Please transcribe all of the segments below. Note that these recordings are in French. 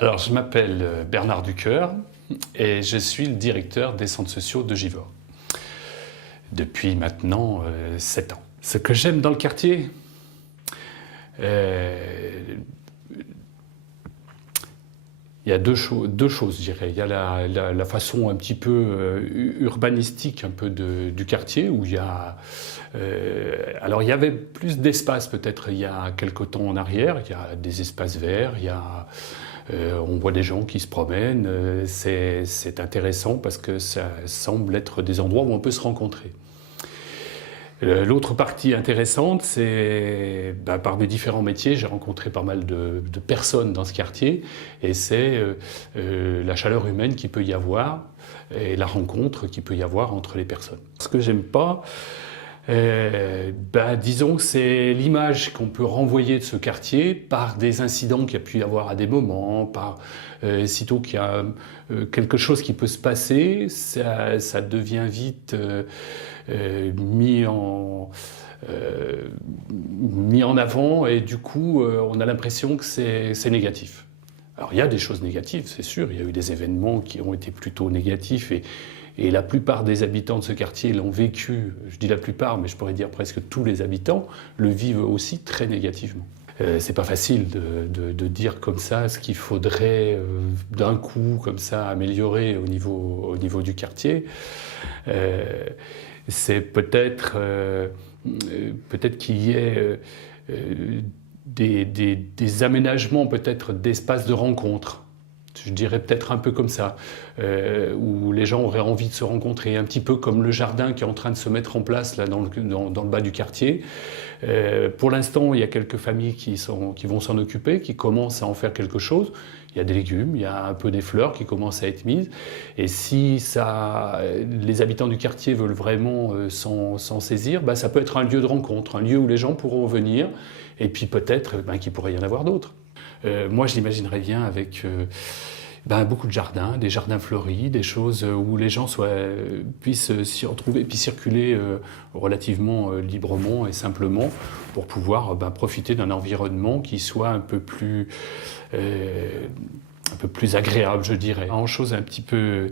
Alors, je m'appelle Bernard Ducœur et je suis le directeur des centres sociaux de Givors depuis maintenant 7 ans. Ce que j'aime dans le quartier, il y a deux choses, je dirais. Il y a la façon un petit peu urbanistique un peu du quartier, où il y a... alors, il y avait plus d'espace peut-être il y a quelque temps en arrière. Il y a des espaces verts, on voit des gens qui se promènent. C'est intéressant parce que ça semble être des endroits où on peut se rencontrer. L'autre partie intéressante, c'est par mes différents métiers, j'ai rencontré pas mal de personnes dans ce quartier, et c'est la chaleur humaine qu'il peut y avoir et la rencontre qu'il peut y avoir entre les personnes. Ce que j'aime pas, disons que c'est l'image qu'on peut renvoyer de ce quartier par des incidents qu'il y a pu y avoir à des moments, sitôt qu'il y a quelque chose qui peut se passer, ça devient vite mis en avant, et du coup on a l'impression que c'est négatif. Alors il y a des choses négatives, c'est sûr, il y a eu des événements qui ont été plutôt négatifs, et la plupart des habitants de ce quartier l'ont vécu, je dis la plupart, mais je pourrais dire presque tous les habitants, le vivent aussi très négativement. C'est pas facile de dire comme ça ce qu'il faudrait d'un coup comme ça améliorer au niveau du quartier. C'est peut-être qu'il y ait des aménagements peut-être d'espaces de rencontre. Je dirais peut-être un peu comme ça, où les gens auraient envie de se rencontrer, un petit peu comme le jardin qui est en train de se mettre en place là, dans le bas du quartier. Pour l'instant, il y a quelques familles qui vont s'en occuper, qui commencent à en faire quelque chose. Il y a des légumes, il y a un peu des fleurs qui commencent à être mises. Et si les habitants du quartier veulent vraiment s'en saisir, ça peut être un lieu de rencontre, un lieu où les gens pourront venir, et puis peut-être qu'il pourrait y en avoir d'autres. Moi, je l'imaginerais bien avec beaucoup de jardins, des jardins fleuris, des choses où les gens puissent s'y retrouver, puis circuler relativement librement et simplement pour pouvoir profiter d'un environnement qui soit un peu plus agréable, je dirais. Une chose un petit peu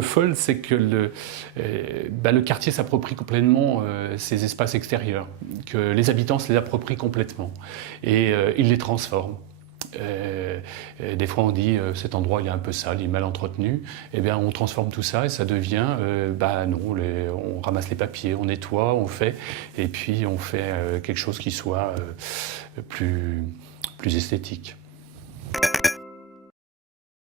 folle, c'est que le quartier s'approprie complètement ces espaces extérieurs, que les habitants se les approprient complètement, et ils les transforment. Des fois on dit cet endroit il est un peu sale, il est mal entretenu, et bien on transforme tout ça et ça devient non, on ramasse les papiers, on nettoie, on fait, et puis on fait quelque chose qui soit plus esthétique.